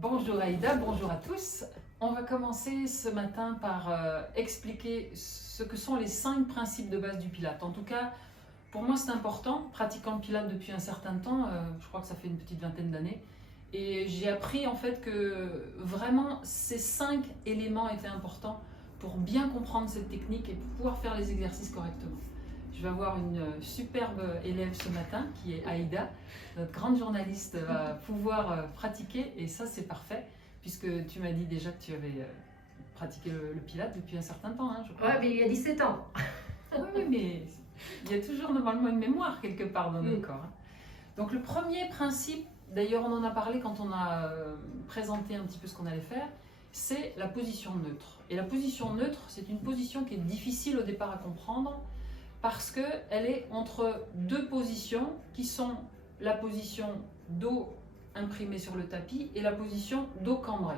Bonjour Aïda, bonjour à tous. On va commencer ce matin par expliquer ce que sont les 5 principes de base du Pilate. En tout cas, pour moi c'est important, pratiquant le Pilate depuis un certain temps, je crois que ça fait une petite vingtaine d'années, et j'ai appris en fait que vraiment ces 5 éléments étaient importants pour bien comprendre cette technique et pour pouvoir faire les exercices correctement. Je vais avoir une superbe élève ce matin qui est Aïda, notre grande journaliste va pouvoir pratiquer et ça c'est parfait puisque tu m'as dit déjà que tu avais pratiqué le Pilate depuis un certain temps, hein, je crois. Ouais, mais il y a 17 ans. Oui, mais il y a toujours normalement une mémoire quelque part dans notre corps. Hein. Donc le premier principe, d'ailleurs on en a parlé quand on a présenté un petit peu ce qu'on allait faire, c'est la position neutre. Et la position neutre, c'est une position qui est difficile au départ à comprendre parce qu'elle est entre deux positions qui sont la position dos imprimé sur le tapis et la position dos cambré.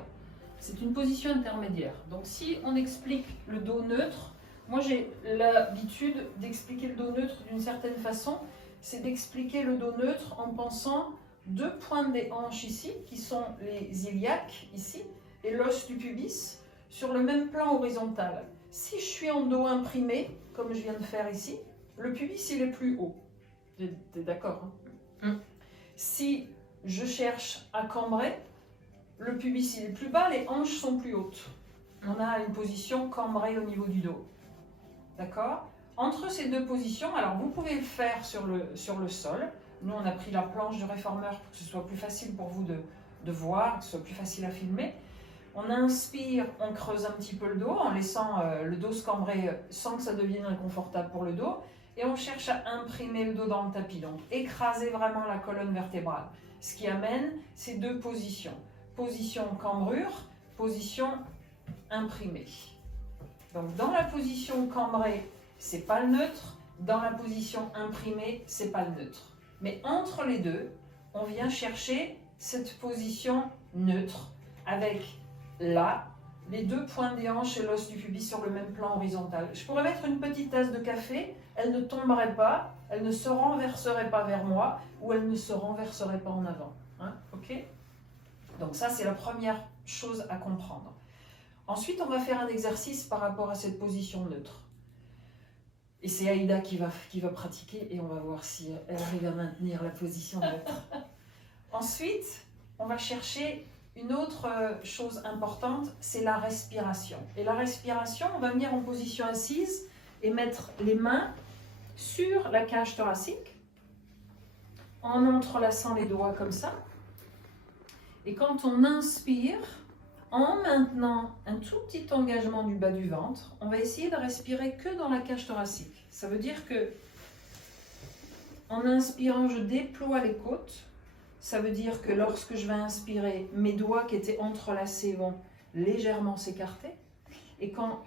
C'est une position intermédiaire. Donc si on explique le dos neutre, moi j'ai l'habitude d'expliquer le dos neutre d'une certaine façon, c'est d'expliquer le dos neutre en pensant deux pointes des hanches ici, qui sont les iliaques ici, et l'os du pubis, sur le même plan horizontal. Si je suis en dos imprimé, comme je viens de faire ici, le pubis il est plus haut. T'es d'accord, hein? Si je cherche à cambrer, le pubis il est plus bas, les hanches sont plus hautes. On a une position cambrée au niveau du dos. D'accord? Entre ces deux positions, alors vous pouvez le faire sur le sol. Nous on a pris la planche du réformeur pour que ce soit plus facile pour vous de voir, que ce soit plus facile à filmer. On inspire, on creuse un petit peu le dos en laissant le dos se cambrer sans que ça devienne inconfortable pour le dos. Et on cherche à imprimer le dos dans le tapis, donc écraser vraiment la colonne vertébrale. Ce qui amène ces deux positions. Position cambrure, position imprimée. Donc dans la position cambrée, c'est pas le neutre. Dans la position imprimée, c'est pas le neutre. Mais entre les deux, on vient chercher cette position neutre avec là, les deux points des hanches et l'os du pubis sur le même plan horizontal. Je pourrais mettre une petite tasse de café, elle ne tomberait pas, elle ne se renverserait pas vers moi ou elle ne se renverserait pas en avant. Hein, ok? Donc ça, c'est la première chose à comprendre. Ensuite, on va faire un exercice par rapport à cette position neutre. Et c'est Aïda qui va pratiquer et on va voir si elle arrive à maintenir la position neutre. Ensuite, on va chercher une autre chose importante, c'est la respiration. Et la respiration, on va venir en position assise et mettre les mains sur la cage thoracique en entrelaçant les doigts comme ça. Et quand on inspire, en maintenant un tout petit engagement du bas du ventre, on va essayer de respirer que dans la cage thoracique. Ça veut dire que en inspirant, je déploie les côtes. Ça veut dire que lorsque je vais inspirer, mes doigts qui étaient entrelacés vont légèrement s'écarter. Et quand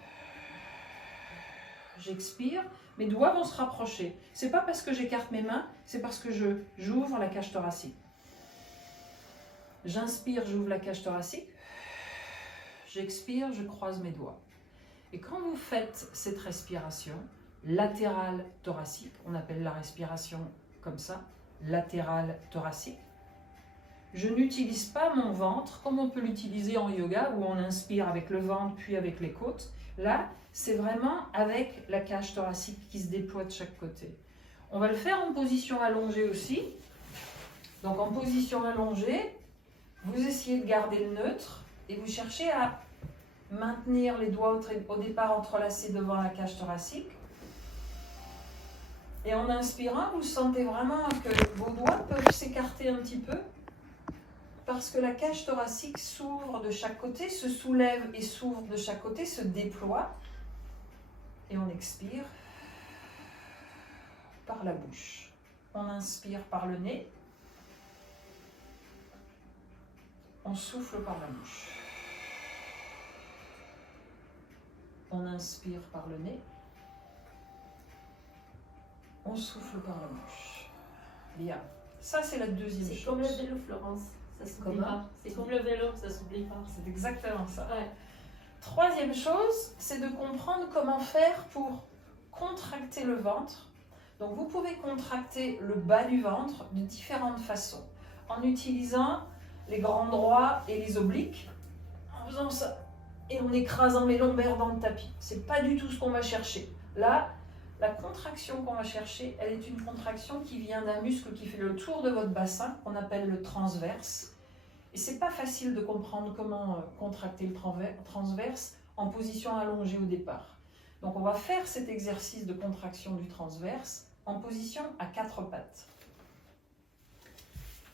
j'expire, mes doigts vont se rapprocher. Ce n'est pas parce que j'écarte mes mains, c'est parce que j'ouvre la cage thoracique. J'inspire, j'ouvre la cage thoracique. J'expire, je croise mes doigts. Et quand vous faites cette respiration latérale thoracique, on appelle la respiration comme ça, latérale thoracique, je n'utilise pas mon ventre comme on peut l'utiliser en yoga où on inspire avec le ventre puis avec les côtes. Là, c'est vraiment avec la cage thoracique qui se déploie de chaque côté. On va le faire en position allongée aussi. Donc en position allongée, vous essayez de garder le neutre et vous cherchez à maintenir les doigts au départ entrelacés devant la cage thoracique. Et en inspirant, vous sentez vraiment que vos doigts peuvent s'écarter un petit peu parce que la cage thoracique s'ouvre de chaque côté, se soulève et s'ouvre de chaque côté, se déploie. Et on expire par la bouche. On inspire par le nez. On souffle par la bouche. On inspire par le nez. On souffle par la bouche. Bien. Ça, c'est la deuxième chose. C'est comme le vélo, Florence. Ça s'oublie pas. C'est comme le vélo, ça s'oublie pas. C'est exactement ça. Ouais. Troisième chose, c'est de comprendre comment faire pour contracter le ventre. Donc, vous pouvez contracter le bas du ventre de différentes façons. En utilisant les grands droits et les obliques en faisant ça et en écrasant les lombaires dans le tapis. C'est pas du tout ce qu'on va chercher. Là, la contraction qu'on va chercher, elle est une contraction qui vient d'un muscle qui fait le tour de votre bassin, qu'on appelle le transverse. Et c'est pas facile de comprendre comment contracter le transverse en position allongée au départ. Donc on va faire cet exercice de contraction du transverse en position à 4 pattes.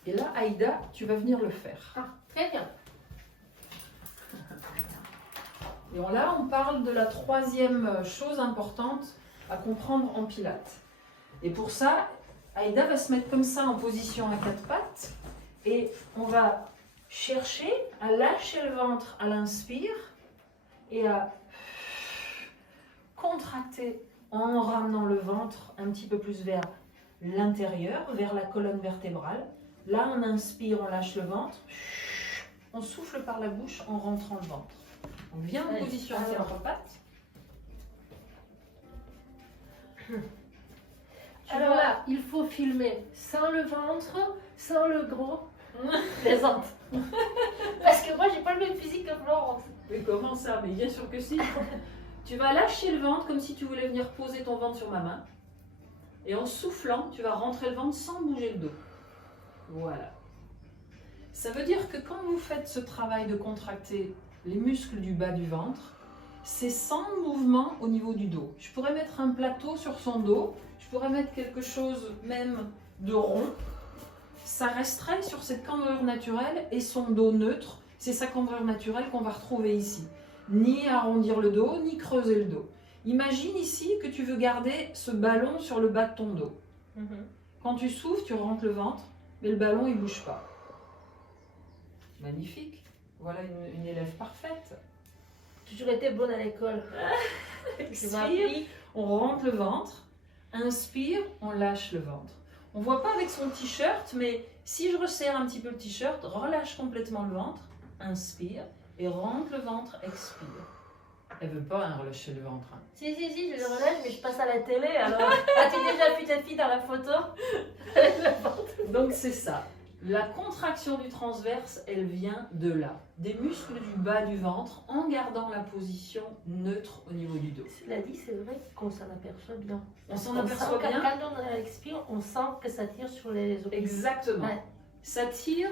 Et là, Aïda, tu vas venir le faire. Ah, très bien. Et là, on parle de la troisième chose importante à comprendre en pilates. Et pour ça, Aïda va se mettre comme ça en position à 4 pattes et on va chercher à lâcher le ventre à l'inspire et à contracter en ramenant le ventre un petit peu plus vers l'intérieur, vers la colonne vertébrale. Là, on inspire, on lâche le ventre, on souffle par la bouche en rentrant le ventre. On vient en position à 4 pattes. Alors là, il faut filmer sans le ventre, sans le gros. Plaisante. Parce que moi, j'ai pas le même physique que Florence. Mais comment ça? Mais bien sûr que si. Tu vas lâcher le ventre comme si tu voulais venir poser ton ventre sur ma main. Et en soufflant, tu vas rentrer le ventre sans bouger le dos. Voilà. Ça veut dire que quand vous faites ce travail de contracter les muscles du bas du ventre, c'est sans mouvement au niveau du dos. Je pourrais mettre un plateau sur son dos, je pourrais mettre quelque chose même de rond. Ça resterait sur cette cambrure naturelle et son dos neutre, c'est sa cambrure naturelle qu'on va retrouver ici. Ni arrondir le dos, ni creuser le dos. Imagine ici que tu veux garder ce ballon sur le bas de ton dos. Quand tu souffles, tu rentres le ventre, mais le ballon il ne bouge pas. Magnifique. Voilà une élève parfaite. J'ai toujours été bonne à l'école. Expire, on rentre le ventre. Inspire, on lâche le ventre. On ne voit pas avec son t-shirt, mais si je resserre un petit peu le t-shirt, relâche complètement le ventre. Inspire et rentre le ventre, expire. Elle ne veut pas relâcher le ventre. Hein. Si, je le relâche, mais je passe à la télé. Alors, as-tu déjà vu ta fille dans la photo avec le ventre? Donc c'est ça. La contraction du transverse, elle vient de là, des muscles du bas du ventre, en gardant la position neutre au niveau du dos. Cela dit, c'est vrai qu'on s'en aperçoit bien. On s'en aperçoit bien. Quand on expire, on sent que ça tire sur les obliques. Exactement. Ouais. Ça tire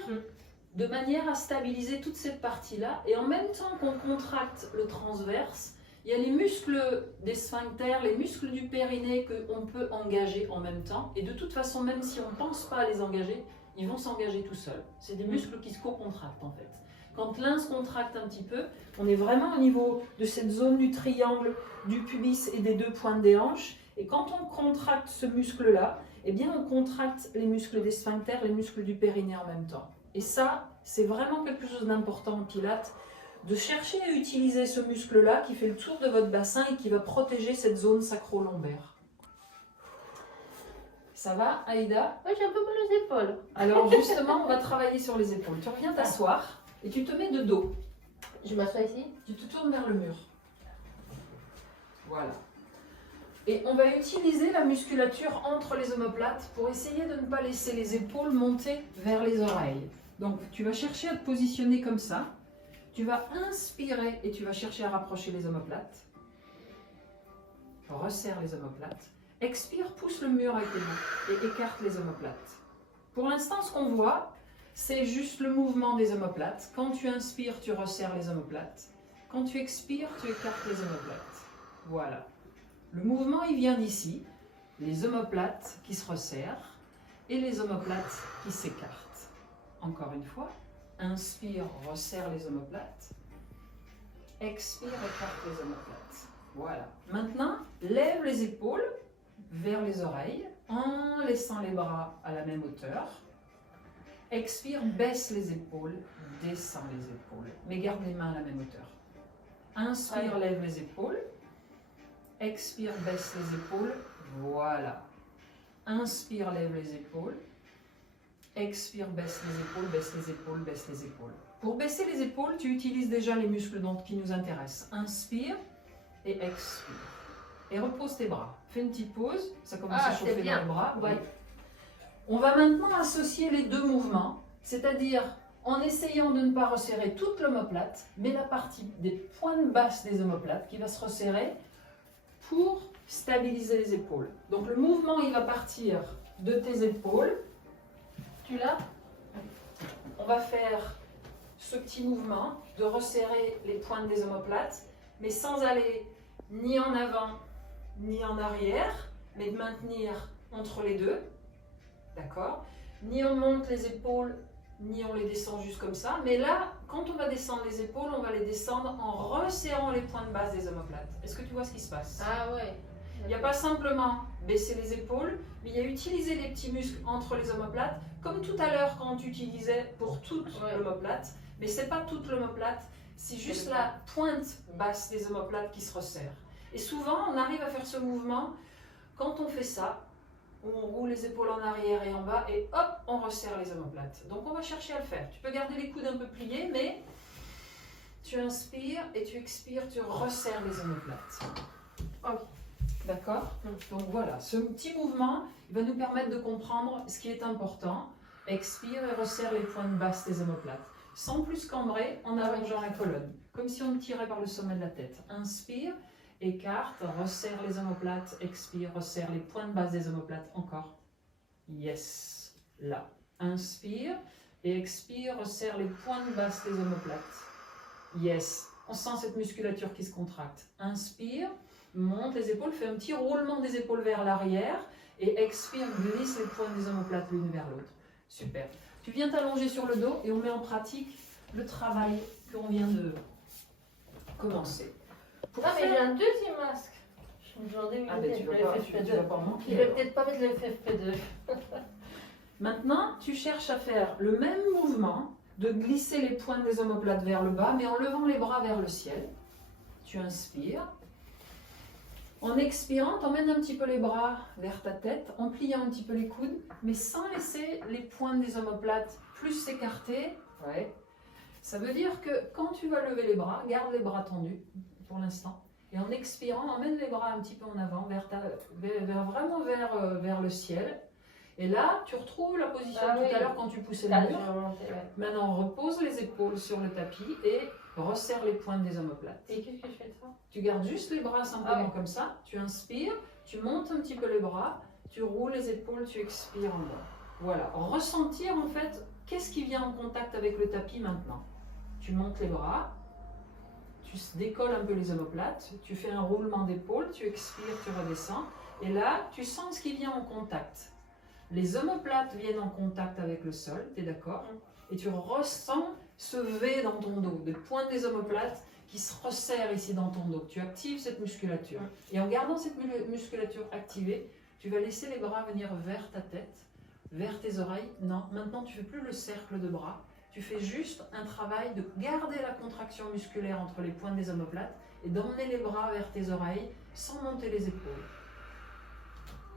de manière à stabiliser toute cette partie-là, et en même temps qu'on contracte le transverse, il y a les muscles des sphincters, les muscles du périnée qu'on peut engager en même temps, et de toute façon, même si on ne pense pas à les engager, ils vont s'engager tout seuls. C'est des muscles qui se co-contractent en fait. Quand l'un se contracte un petit peu, on est vraiment au niveau de cette zone du triangle, du pubis et des 2 pointes des hanches. Et quand on contracte ce muscle-là, eh bien on contracte les muscles des sphincters, les muscles du périnée en même temps. Et ça, c'est vraiment quelque chose d'important en pilates, de chercher à utiliser ce muscle-là qui fait le tour de votre bassin et qui va protéger cette zone sacro-lombaire. Ça va, Aïda? Ouais, j'ai un peu mal aux épaules. Alors justement, on va travailler sur les épaules. Tu reviens t'asseoir et tu te mets de dos. Je m'assois ici. Tu te tournes vers le mur. Voilà. Et on va utiliser la musculature entre les omoplates pour essayer de ne pas laisser les épaules monter vers les oreilles. Donc tu vas chercher à te positionner comme ça. Tu vas inspirer et tu vas chercher à rapprocher les omoplates. Resserre les omoplates. Expire, pousse le mur avec les mains et écarte les omoplates. Pour l'instant, ce qu'on voit, c'est juste le mouvement des omoplates. Quand tu inspires, tu resserres les omoplates. Quand tu expires, tu écartes les omoplates. Voilà. Le mouvement, il vient d'ici. Les omoplates qui se resserrent et les omoplates qui s'écartent. Encore une fois, inspire, resserre les omoplates. Expire, écarte les omoplates. Voilà. Maintenant, lève les épaules vers les oreilles en laissant les bras à la même hauteur. Expire, baisse les épaules, descend les épaules, mais garde les mains à la même hauteur. Inspire, lève les épaules. Expire, baisse les épaules. Voilà. Inspire, lève les épaules. Expire, baisse les épaules, baisse les épaules, baisse les épaules. Pour baisser les épaules, tu utilises déjà les muscles qui nous intéressent. Inspire et expire. Et repose tes bras. Fais une petite pause, ça commence à chauffer dans les bras. Ouais. On va maintenant associer les deux mouvements, c'est-à-dire en essayant de ne pas resserrer toute l'omoplate, mais la partie des pointes basses des omoplates qui va se resserrer pour stabiliser les épaules. Donc le mouvement, il va partir de tes épaules. Tu l'as? On va faire ce petit mouvement de resserrer les pointes des omoplates, mais sans aller ni en avant ni en arrière, mais de maintenir entre les deux. D'accord? Ni on monte les épaules, ni on les descend juste comme ça. Mais là, quand on va descendre les épaules, on va les descendre en resserrant les pointes basses des omoplates. Est-ce que tu vois ce qui se passe? Ah ouais. Il n'y a pas simplement baisser les épaules, mais il y a utiliser les petits muscles entre les omoplates, comme tout à l'heure quand tu utilisais pour toute l'omoplate. Mais ce n'est pas toute l'omoplate, c'est juste la pointe basse des omoplates qui se resserre. Et souvent, on arrive à faire ce mouvement quand on fait ça. On roule les épaules en arrière et en bas et hop, on resserre les omoplates. Donc on va chercher à le faire. Tu peux garder les coudes un peu pliés, mais tu inspires et tu expires, tu resserres les omoplates. Ok. D'accord? Donc voilà, ce petit mouvement il va nous permettre de comprendre ce qui est important. Expire et resserre les pointes basses des omoplates. Sans plus cambrer, en allongeant la colonne. Comme si on tirait par le sommet de la tête. Inspire. Écarte, resserre les omoplates, expire, resserre les pointes basses des omoplates, encore. Yes, là. Inspire et expire, resserre les pointes basses des omoplates. Yes, on sent cette musculature qui se contracte. Inspire, monte les épaules, fais un petit roulement des épaules vers l'arrière et expire, glisse les pointes des omoplates l'une vers l'autre. Super. Tu viens t'allonger sur le dos et on met en pratique le travail qu'on vient de commencer. Ah, mais j'ai un deuxième masque. Je me demandais où il était. Tu vas pas en manquer. Je vais peut-être pas mettre le FFP2. Maintenant, tu cherches à faire le même mouvement de glisser les pointes des omoplates vers le bas, mais en levant les bras vers le ciel. Tu inspires. En expirant, tu emmènes un petit peu les bras vers ta tête, en pliant un petit peu les coudes, mais sans laisser les pointes des omoplates plus s'écarter. Ouais. Ça veut dire que quand tu vas lever les bras, garde les bras tendus pour l'instant. Et en expirant, emmène les bras un petit peu en avant, vraiment vers le ciel. Et là, tu retrouves la position tout à l'heure quand tu poussais le mur. Maintenant, repose les épaules sur le tapis et resserre les pointes des omoplates. Et qu'est-ce que je fais de ça? Tu gardes juste les bras simplement comme ça. Tu inspires, tu montes un petit peu les bras, tu roules les épaules, tu expires en bas. Voilà. Ressentir en fait, qu'est-ce qui vient en contact avec le tapis maintenant? Tu montes les bras. Tu décolles un peu les omoplates, tu fais un roulement d'épaule, tu expires, tu redescends. Et là, tu sens ce qui vient en contact. Les omoplates viennent en contact avec le sol, tu es d'accord? Et tu ressens ce V dans ton dos, des pointes des omoplates qui se resserrent ici dans ton dos. Tu actives cette musculature. Et en gardant cette musculature activée, tu vas laisser les bras venir vers ta tête, vers tes oreilles. Non, maintenant tu ne fais plus le cercle de bras. Tu fais juste un travail de garder la contraction musculaire entre les pointes des omoplates et d'emmener les bras vers tes oreilles sans monter les épaules.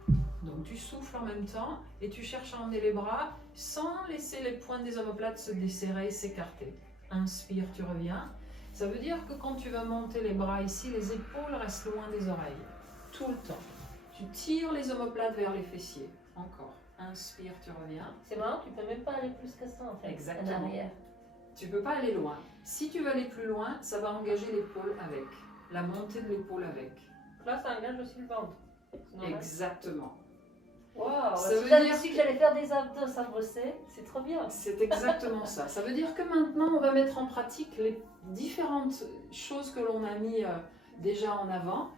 Donc tu souffles en même temps et tu cherches à emmener les bras sans laisser les pointes des omoplates se desserrer, s'écarter. Inspire, tu reviens. Ça veut dire que quand tu vas monter les bras ici, les épaules restent loin des oreilles. Tout le temps. Tu tires les omoplates vers les fessiers. Encore. Inspire, tu reviens. C'est marrant, tu peux même pas aller plus que ça en fait. Exactement. En arrière. Tu peux pas aller loin. Si tu veux aller plus loin, ça va engager l'épaule avec. La montée de l'épaule avec. Là, ça engage aussi le ventre. Exactement. Waouh, ça si veut j'avais dire su que j'allais faire des abdos sans brosser, c'est trop bien. C'est exactement ça. Ça veut dire que maintenant, on va mettre en pratique les différentes choses que l'on a mis déjà en avant.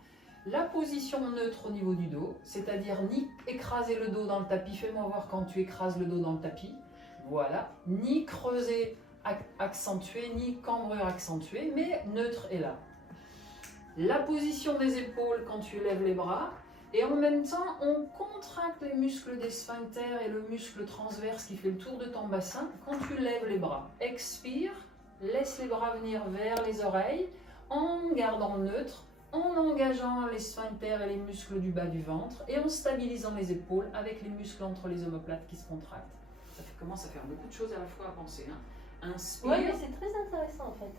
La position neutre au niveau du dos, c'est-à-dire ni écraser le dos dans le tapis, fais-moi voir quand tu écrases le dos dans le tapis, voilà, ni creuser accentué, ni cambrure accentuée, mais neutre est là. La position des épaules quand tu lèves les bras, et en même temps, on contracte les muscles des sphincters et le muscle transverse qui fait le tour de ton bassin quand tu lèves les bras. Expire, laisse les bras venir vers les oreilles, en gardant neutre, en engageant les sphincters et les muscles du bas du ventre et en stabilisant les épaules avec les muscles entre les omoplates qui se contractent. Ça commence à faire beaucoup de choses à la fois à penser. Hein. Inspire. Oui, mais c'est très intéressant en fait.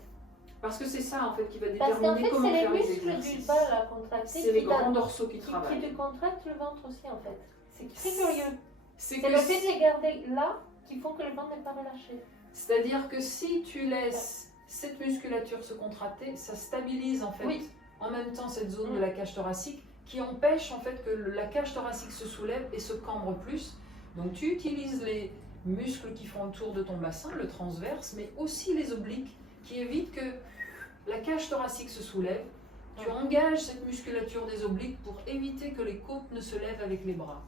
Parce que c'est ça en fait qui va Parce qu'en déterminer fait, comment faire les c'est les muscles exercices. du bas là contractés. C'est les grands dorsaux qui travaillent. Qui te contractent le ventre aussi en fait. C'est très curieux. C'est C'est le fait de les garder là qui font que le ventre n'est pas relâché. C'est-à-dire que si tu laisses cette musculature se contracter, ça stabilise en fait Oui. en même temps cette zone de la cage thoracique qui empêche en fait que la cage thoracique se soulève et se cambre plus. Donc tu utilises les muscles qui font le tour de ton bassin, le transverse, mais aussi les obliques qui évitent que la cage thoracique se soulève. Tu engages cette musculature des obliques pour éviter que les côtes ne se lèvent avec les bras.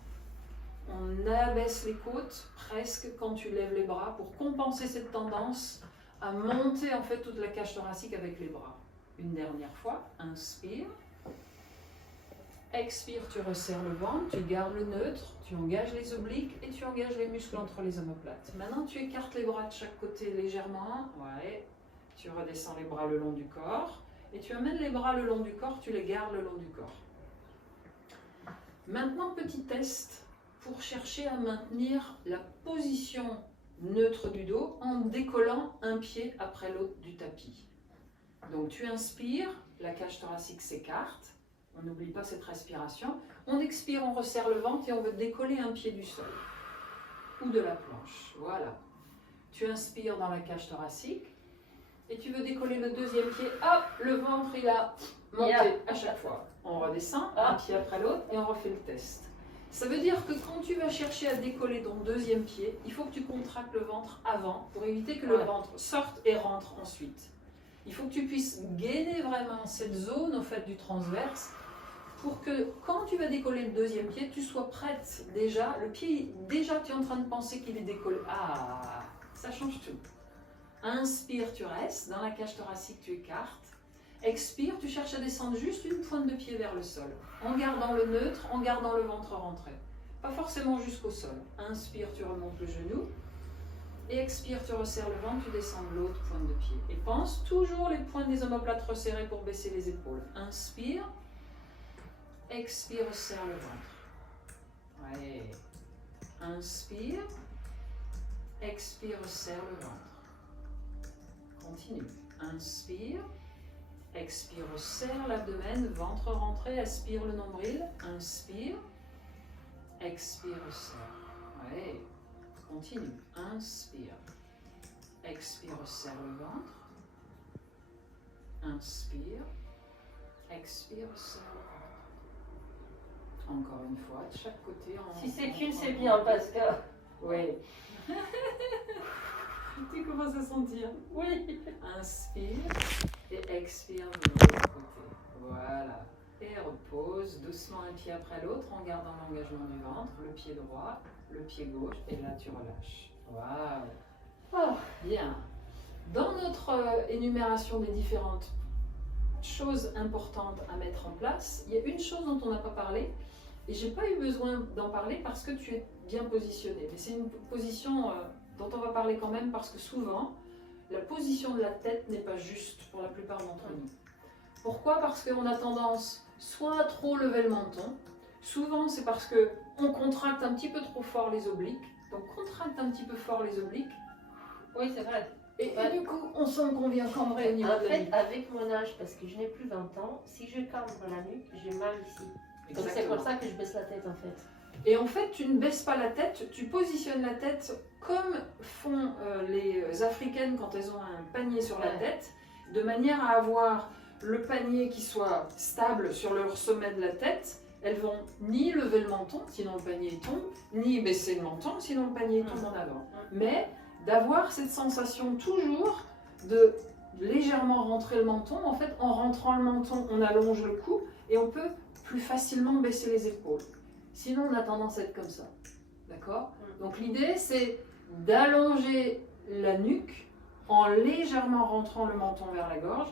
On abaisse les côtes presque quand tu lèves les bras pour compenser cette tendance à monter en fait toute la cage thoracique avec les bras. Une dernière fois, inspire. Expire, tu resserres le ventre, tu gardes le neutre, tu engages les obliques et tu engages les muscles entre les omoplates. Maintenant, tu écartes les bras de chaque côté légèrement. Ouais. Tu redescends les bras le long du corps et tu amènes les bras le long du corps, tu les gardes le long du corps. Maintenant, petit test pour chercher à maintenir la position neutre du dos en décollant un pied après l'autre du tapis. Donc tu inspires, la cage thoracique s'écarte, on n'oublie pas cette respiration. On expire, on resserre le ventre et on veut décoller un pied du sol ou de la planche. Voilà. Tu inspires dans la cage thoracique et tu veux décoller le deuxième pied. Hop, le ventre il a monté à chaque fois. On redescend, un pied après l'autre et on refait le test. Ça veut dire que quand tu vas chercher à décoller ton deuxième pied, il faut que tu contractes le ventre avant pour éviter que le ventre sorte et rentre ensuite. Il faut que tu puisses gainer vraiment cette zone au fait du transverse pour que quand tu vas décoller le deuxième pied, tu sois prête déjà. Le pied, déjà tu es en train de penser qu'il est décollé. Ah, ça change tout. Inspire, tu restes. Dans la cage thoracique, tu écartes. Expire, tu cherches à descendre juste une pointe de pied vers le sol, en gardant le neutre, en gardant le ventre rentré. Pas forcément jusqu'au sol. Inspire, tu remontes le genou. Et expire, tu resserres le ventre, tu descends de l'autre pointe de pied. Et pense toujours les pointes des omoplates resserrées pour baisser les épaules. Inspire. Expire, resserre le ventre. Ouais. Inspire. Expire, resserre le ventre. Continue. Inspire. Expire, serre l'abdomen, ventre rentré, aspire le nombril, inspire, expire, serre. Ouais. Continue, inspire, expire, serre le ventre, inspire, expire, serre le ventre. Encore une fois, de chaque côté. Si c'est qu'une, c'est bien, parce que... Oui. Tu commences à sentir. Oui. Inspire. Et expire de l'autre côté. Voilà. Et repose doucement un pied après l'autre en gardant l'engagement du ventre, le pied droit, le pied gauche, et là tu relâches. Waouh. Oh, bien. Dans notre énumération des différentes choses importantes à mettre en place, il y a une chose dont on n'a pas parlé, et j'ai pas eu besoin d'en parler parce que tu es bien positionné. Mais c'est une position dont on va parler quand même parce que souvent, la position de la tête n'est pas juste pour la plupart d'entre nous. Pourquoi? Parce qu'on a tendance soit à trop lever le menton, souvent c'est parce qu'on contracte un petit peu trop fort les obliques, donc contracte un petit peu fort les obliques. Oui, c'est vrai. Et du coup, on sent qu'on vient cambrer au niveau de la nuque. Avec mon âge, parce que je n'ai plus 20 ans, si je cambre la nuque, j'ai mal ici. Donc c'est pour ça que je baisse la tête en fait. Et en fait, tu ne baisses pas la tête, tu positionnes la tête comme font les Africaines quand elles ont un panier sur la tête, de manière à avoir le panier qui soit stable sur leur sommet de la tête. Elles vont ni lever le menton, sinon le panier tombe, ni baisser le menton, sinon le panier tombe en avant. Mais d'avoir cette sensation toujours de légèrement rentrer le menton. En fait, en rentrant le menton, on allonge le cou et on peut plus facilement baisser les épaules. Sinon, on a tendance à être comme ça. D'accord? Donc l'idée, c'est d'allonger la nuque en légèrement rentrant le menton vers la gorge.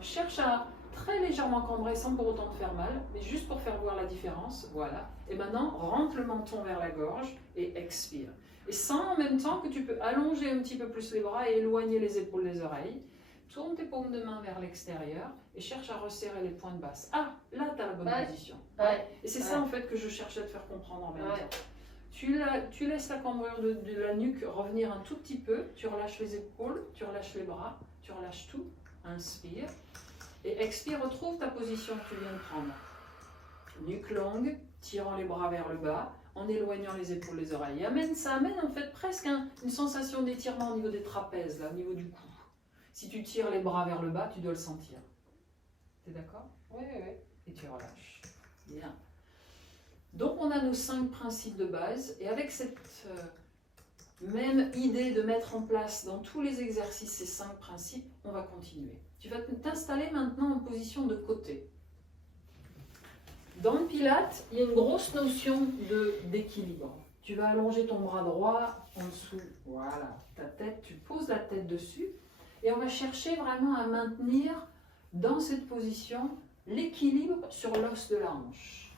Cherche à très légèrement cambrer sans pour autant te faire mal, mais juste pour faire voir la différence. Voilà. Et maintenant, rentre le menton vers la gorge et expire. Et sens en même temps que tu peux allonger un petit peu plus les bras et éloigner les épaules des oreilles. Tourne tes paumes de main vers l'extérieur et cherche à resserrer les pointes basses. Ah, là, tu as la bonne position. Et c'est ça en fait que je cherche à te faire comprendre en même temps. Tu laisses la cambrure de la nuque revenir un tout petit peu, tu relâches les épaules, tu relâches les bras, tu relâches tout. Inspire. Et expire, retrouve ta position que tu viens de prendre. Nuque longue, tirant les bras vers le bas, en éloignant les épaules, les oreilles. Ça amène en fait presque une sensation d'étirement au niveau des trapèzes, là, au niveau du cou. Si tu tires les bras vers le bas, tu dois le sentir. T'es d'accord? Oui, oui. Et tu relâches. Bien. Donc on a nos 5 principes de base, et avec cette même idée de mettre en place dans tous les exercices ces 5 principes, on va continuer. Tu vas t'installer maintenant en position de côté. Dans le Pilates, il y a une grosse notion d'équilibre. Tu vas allonger ton bras droit en dessous, voilà, ta tête, tu poses la tête dessus, et on va chercher vraiment à maintenir dans cette position l'équilibre sur l'os de la hanche.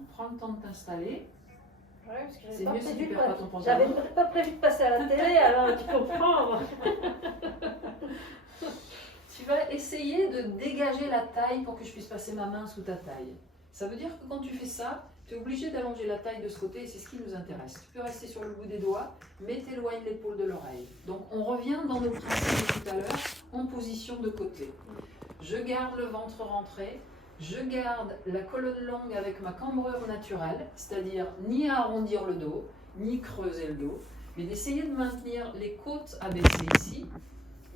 On prend le temps de t'installer. Ouais, parce que C'est mieux si tu perds pas ton pantalon. J'avais pas prévu de passer à la télé, alors tu comprends. Tu vas essayer de dégager la taille pour que je puisse passer ma main sous ta taille. Ça veut dire que quand tu fais ça, tu es obligé d'allonger la taille de ce côté et c'est ce qui nous intéresse. Tu peux rester sur le bout des doigts, mais t'éloignes l'épaule de l'oreille. Donc on revient dans nos principes de tout à l'heure en position de côté. Je garde le ventre rentré, je garde la colonne longue avec ma cambrure naturelle, c'est-à-dire ni arrondir le dos, ni creuser le dos, mais d'essayer de maintenir les côtes abaissées ici,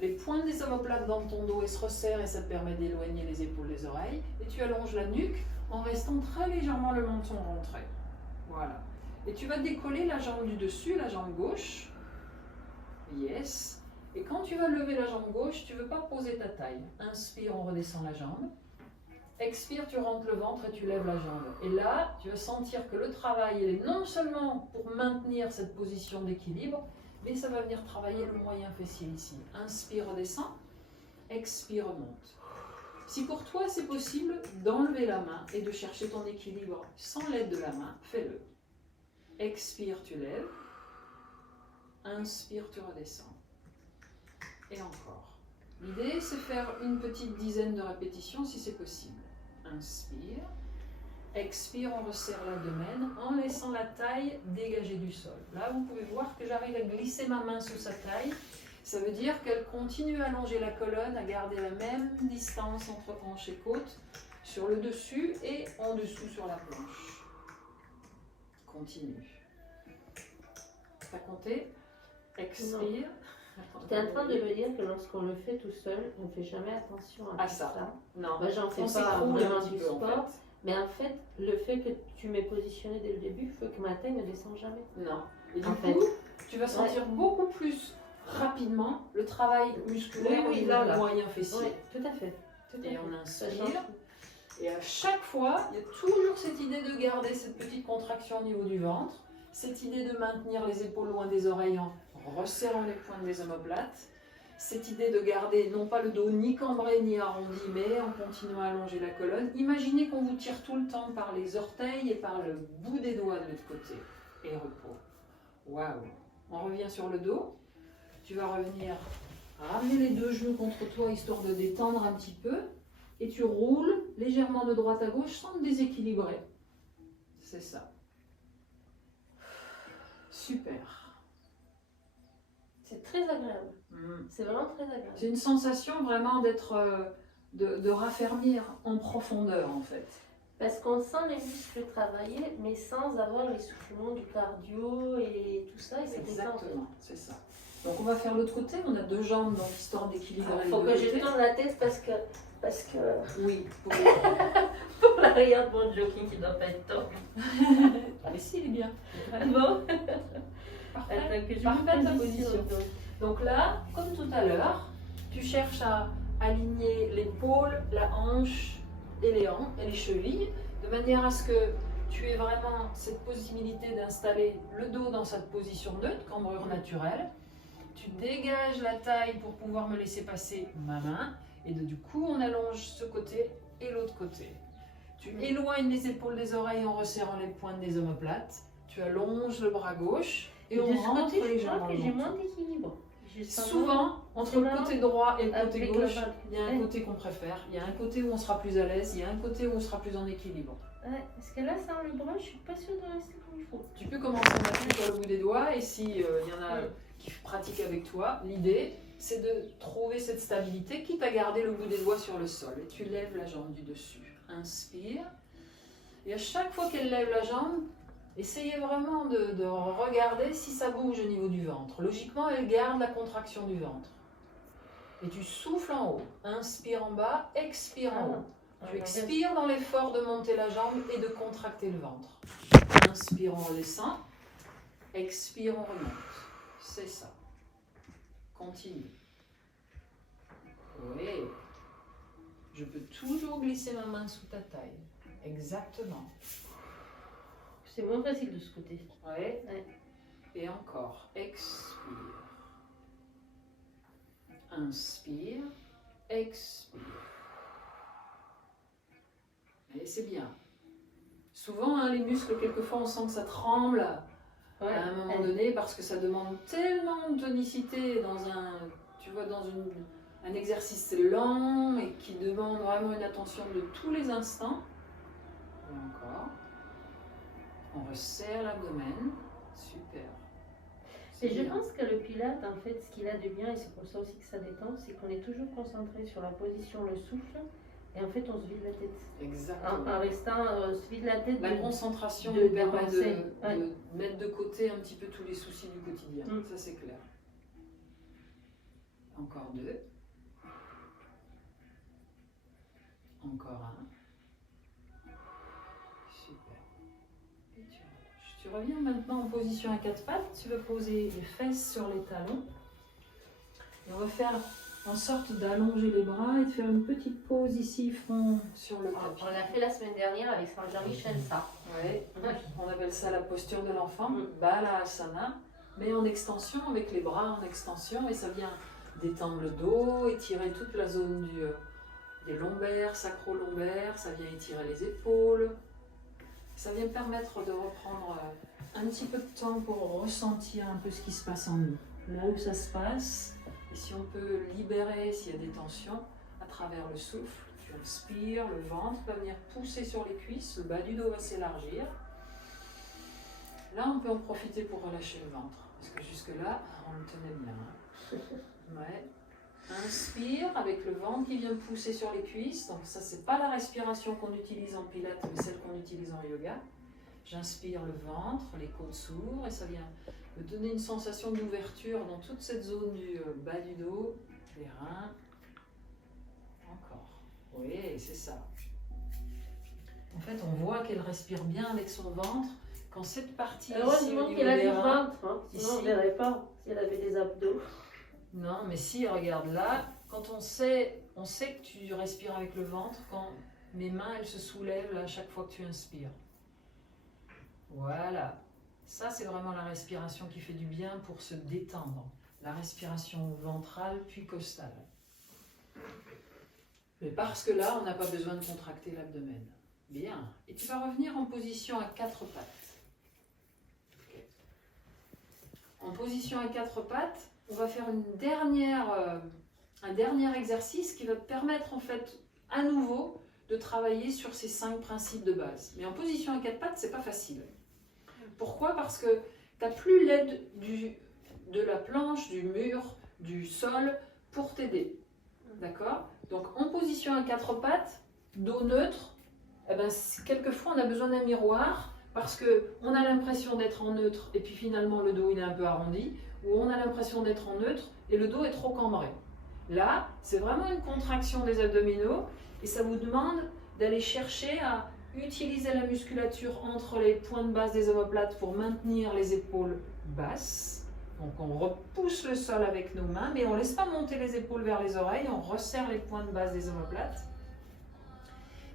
les pointes des omoplates dans ton dos et se resserrent et ça te permet d'éloigner les épaules des oreilles, et tu allonges la nuque en restant très légèrement le menton rentré. Voilà. Et tu vas décoller la jambe du dessus, la jambe gauche. Yes. Et quand tu vas lever la jambe gauche, tu ne veux pas poser ta taille. Inspire, on redescend la jambe. Expire, tu rentres le ventre et tu lèves la jambe. Et là, tu vas sentir que le travail est non seulement pour maintenir cette position d'équilibre, mais ça va venir travailler le moyen fessier ici. Inspire, redescend. Expire, monte. Si pour toi c'est possible d'enlever la main et de chercher ton équilibre sans l'aide de la main, fais-le. Expire, tu lèves. Inspire, tu redescends. Et encore. L'idée, c'est faire une petite dizaine de répétitions si c'est possible. Inspire. Expire, on resserre l'abdomen en laissant la taille dégagée du sol. Là, vous pouvez voir que j'arrive à glisser ma main sous sa taille. Ça veut dire qu'elle continue à allonger la colonne, à garder la même distance entre hanche et côte sur le dessus et en dessous sur la planche. Continue. T'as compté? Expire. Tu es en train de me dire que lorsqu'on le fait tout seul, on ne fait jamais attention à tout ça. Non. Moi, j'en fais On pas s'écroule vraiment un petit du peu, en sport. fait. Mais en fait, le fait que tu m'aies positionné dès le début fait que ma taille ne descend jamais. Non. Et du En coup, fait, tu vas sentir beaucoup plus rapidement le travail musculaire Oui, et là, le là. moyen fessier. Oui, tout à fait. Et on Ça inspire. change. Et à chaque fois, il y a toujours cette idée de garder cette petite contraction au niveau du ventre, cette idée de maintenir les épaules loin des oreilles en resserrant les pointes des omoplates, cette idée de garder non pas le dos ni cambré ni arrondi, mais en continuant à allonger la colonne. Imaginez qu'on vous tire tout le temps par les orteils et par le bout des doigts de l'autre côté. Et repos. Waouh! On revient sur le dos. Tu vas revenir ramener les deux genoux contre toi histoire de détendre un petit peu. Et tu roules légèrement de droite à gauche sans te déséquilibrer. C'est ça. Super. C'est très agréable. C'est vraiment très agréable. C'est une sensation vraiment d'être, de raffermir en profondeur en fait. Parce qu'on sent les muscles travailler, mais sans avoir l'essoufflement du cardio et tout ça. Et c'est Exactement, c'est ça. Donc on va faire l'autre côté, on a deux jambes, donc histoire d'équilibrer Il les faut deux que je côtés. tourne la tête parce que Oui, pour l'arrière de mon jogging qui ne doit pas être top. mais si, il est bien. Bon, Parfait. attends que je Parfait, me ta positionne. position. Donc là, comme tout à l'heure, tu cherches à aligner l'épaule, la hanche et les chevilles, de manière à ce que tu aies vraiment cette possibilité d'installer le dos dans cette position neutre, cambrure naturelle. Tu dégages la taille pour pouvoir me laisser passer ma main, et du coup on allonge ce côté et l'autre côté. Tu éloignes les épaules des oreilles en resserrant les pointes des omoplates, tu allonges le bras gauche, et on de ce rentre côté, les je jambes crois dans que le j'ai ventre. moins d'équilibre. Souvent, entre le côté droit et le côté avec gauche, le ventre. il y a un côté qu'on préfère, il y a un côté où on sera plus à l'aise, il y a un côté où on sera plus en équilibre. Ouais, parce que là, sans le bras, je suis pas sûre de rester comme il faut. Tu peux commencer à mettre sur le bout des doigts, et si il y en a qui pratiquent avec toi, l'idée c'est de trouver cette stabilité, quitte à garder le bout des doigts sur le sol. Et tu lèves la jambe du dessus. Inspire. Et à chaque fois qu'elle lève la jambe, Essayez vraiment de regarder si ça bouge au niveau du ventre. Logiquement, elle garde la contraction du ventre. Et tu souffles en haut. Inspire en bas, expire en haut. Tu expires dans l'effort de monter la jambe et de contracter le ventre. Inspire, on redescend. Expire, on remonte. C'est ça. Continue. Oui. Je peux toujours glisser ma main sous ta taille. Exactement. C'est moins facile de ce côté. Oui. Ouais. Et encore. Expire. Inspire. Expire. Et c'est bien. Souvent, hein, les muscles, quelquefois, on sent que ça tremble à un moment donné parce que ça demande tellement de tonicité dans un exercice lent et qui demande vraiment une attention de tous les instants. Et encore. On resserre l'abdomen. Super. Et je pense que le pilate, en fait, ce qu'il a de bien, et c'est pour ça aussi que ça détend, c'est qu'on est toujours concentré sur la position, le souffle, et en fait, on se vide la tête. Exactement. En restant, on se vide la tête. La concentration nous permet de mettre de côté un petit peu tous les soucis du quotidien. Ça, c'est clair. Encore 2. Encore 1. Super. Et tu reviens maintenant en position à 4 pattes. Tu vas poser les fesses sur les talons. Et on va faire en sorte d'allonger les bras et de faire une petite pause ici, front sur le tapis. On l'a fait la semaine dernière avec Jean-Michel, ça. Oui, on appelle ça la posture de l'enfant, Balasana, mais en extension, avec les bras en extension, et ça vient détendre le dos, étirer toute la zone des lombaires, sacro-lombaires, ça vient étirer les épaules. Ça vient permettre de reprendre un petit peu de temps pour ressentir un peu ce qui se passe en nous, là où ça se passe. Et si on peut libérer, s'il y a des tensions, à travers le souffle, tu inspires, le ventre va venir pousser sur les cuisses, le bas du dos va s'élargir. Là, on peut en profiter pour relâcher le ventre, parce que jusque-là, on le tenait bien. Ouais. Inspire avec le ventre qui vient pousser sur les cuisses. Donc ça, c'est pas la respiration qu'on utilise en pilates, mais celle qu'on utilise en yoga. J'inspire le ventre, les côtes s'ouvrent et ça vient me donner une sensation d'ouverture dans toute cette zone du bas du dos, des reins. Encore. Oui, c'est ça. En fait, on voit qu'elle respire bien avec son ventre. Quand cette partie heureusement qu'elle a du ventre, hein. Sinon on ne verrait pas si elle avait des abdos. Non, mais si, regarde là, quand on sait que tu respires avec le ventre, quand mes mains, elles se soulèvent là, à chaque fois que tu inspires. Voilà. Ça, c'est vraiment la respiration qui fait du bien pour se détendre. La respiration ventrale puis costale. Mais parce que là, on n'a pas besoin de contracter l'abdomen. Bien. Et tu vas revenir en position à 4 pattes. Okay. En position à 4 pattes, on va faire un dernier exercice qui va te permettre en fait à nouveau de travailler sur ces 5 principes de base. Mais en position à 4 pattes, c'est pas facile. Pourquoi ? Parce que tu n'as plus l'aide de la planche, du mur, du sol pour t'aider. D'accord ? Donc en position à 4 pattes, dos neutre, eh ben, quelquefois on a besoin d'un miroir parce qu'on a l'impression d'être en neutre et puis finalement le dos il est un peu arrondi, ou on a l'impression d'être en neutre et le dos est trop cambré. Là, c'est vraiment une contraction des abdominaux et ça vous demande d'aller chercher à utiliser la musculature entre les points de base des omoplates pour maintenir les épaules basses. Donc on repousse le sol avec nos mains, mais on ne laisse pas monter les épaules vers les oreilles, on resserre les points de base des omoplates.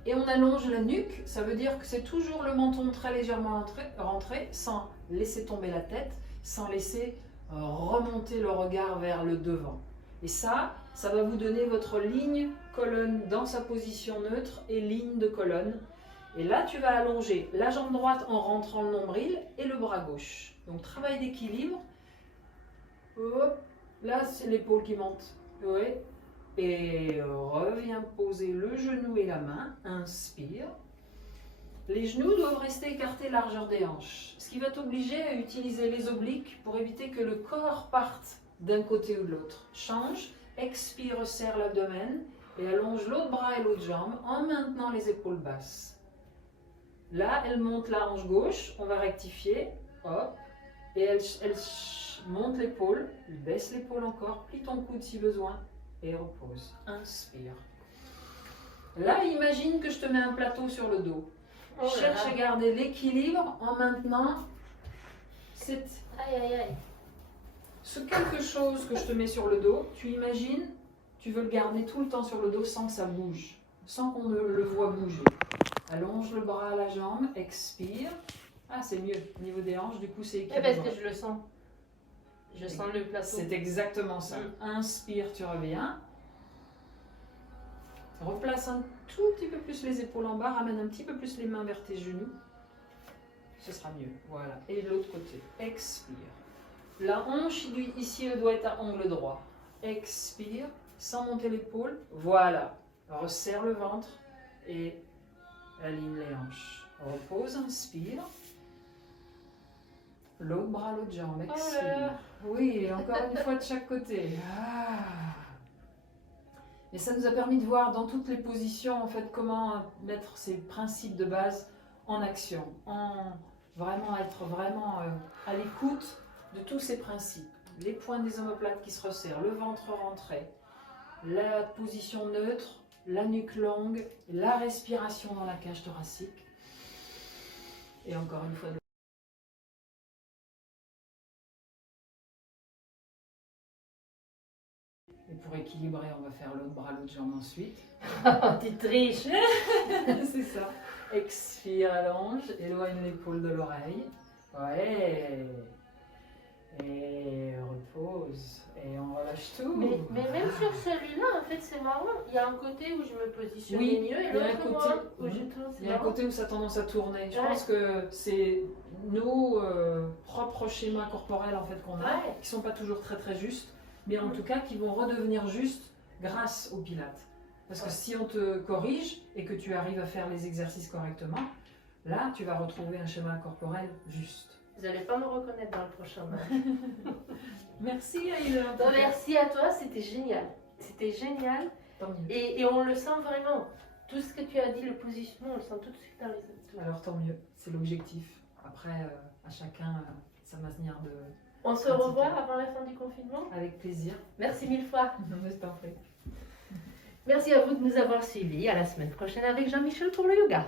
Et on allonge la nuque, ça veut dire que c'est toujours le menton très légèrement rentré, sans laisser tomber la tête, sans laisser remonter le regard vers le devant. Et ça va vous donner votre ligne colonne dans sa position neutre et ligne de colonne. Et là, tu vas allonger la jambe droite en rentrant le nombril et le bras gauche. Donc, travail d'équilibre. Hop, là, c'est l'épaule qui monte. Ouais. Et reviens poser le genou et la main. Inspire. Les genoux doivent rester écartés largeur des hanches. Ce qui va t'obliger à utiliser les obliques pour éviter que le corps parte d'un côté ou de l'autre. Change. Expire, serre l'abdomen et allonge l'autre bras et l'autre jambe en maintenant les épaules basses. Là, elle monte la hanche gauche, on va rectifier, hop, et elle monte l'épaule, baisse l'épaule encore, plie ton coude si besoin, et repose. Inspire. Là, imagine que je te mets un plateau sur le dos. Oh là Cherche là. à garder l'équilibre en maintenant Aïe, aïe, aïe. ce quelque chose que je te mets sur le dos. Tu imagines, tu veux le garder tout le temps sur le dos sans que ça bouge, sans qu'on ne le voit bouger. Allonge le bras à la jambe, expire. Ah, c'est mieux. Au niveau des hanches, du coup, c'est Mais parce équilibré. que je le sens. Je sens le plateau. C'est exactement ça. Inspire, tu reviens. Replace un tout petit peu plus les épaules en bas, ramène un petit peu plus les mains vers tes genoux. Ce sera mieux. Voilà. Et de l'autre côté. Expire. La hanche, ici, elle doit être à angle droit. Expire, sans monter l'épaule. Voilà. Resserre le ventre et aligne les hanches. Repose, inspire. L'autre bras, l'autre jambe. Expire. Oh là là. Oui, encore une fois de chaque côté. Ah. Et ça nous a permis de voir dans toutes les positions en fait comment mettre ces principes de base en action, vraiment être à l'écoute de tous ces principes. Les points des omoplates qui se resserrent, le ventre rentré, la position neutre, la nuque longue, la respiration dans la cage thoracique. Et encore une fois. Et pour équilibrer, on va faire l'autre bras, l'autre jambe ensuite. Tu triches. C'est ça. Expire, allonge, éloigne l'épaule de l'oreille. Ouais. Et repose. Et on relâche tout. Mais même sur celui-là, en fait, c'est marrant. Il y a un côté où je me positionne Oui, mieux et il y a un l'autre côté- moins où je tourne. Il y a un côté où ça a tendance à tourner. Je Ouais. pense que c'est nos propres schémas corporels en fait qu'on a, Ouais. qui sont pas toujours très très justes, mais en tout cas qui vont redevenir justes grâce au Pilates. Parce que Ouais. si on te corrige et que tu arrives à faire les exercices correctement, là tu vas retrouver un schéma corporel juste. Vous n'allez pas me reconnaître dans le prochain match. Merci Aïda. Donc, merci à toi, c'était génial. C'était génial. Tant mieux. Et on le sent vraiment. Tout ce que tu as dit, le positionnement, on le sent tout de suite dans les abdos. Alors tant mieux, c'est l'objectif. Après, à chacun sa manière de... On se revoit avant la fin du confinement. Avec plaisir. Merci mille fois. Non mais c'est parfait. Merci à vous de nous avoir suivis. À la semaine prochaine avec Jean-Michel pour le yoga.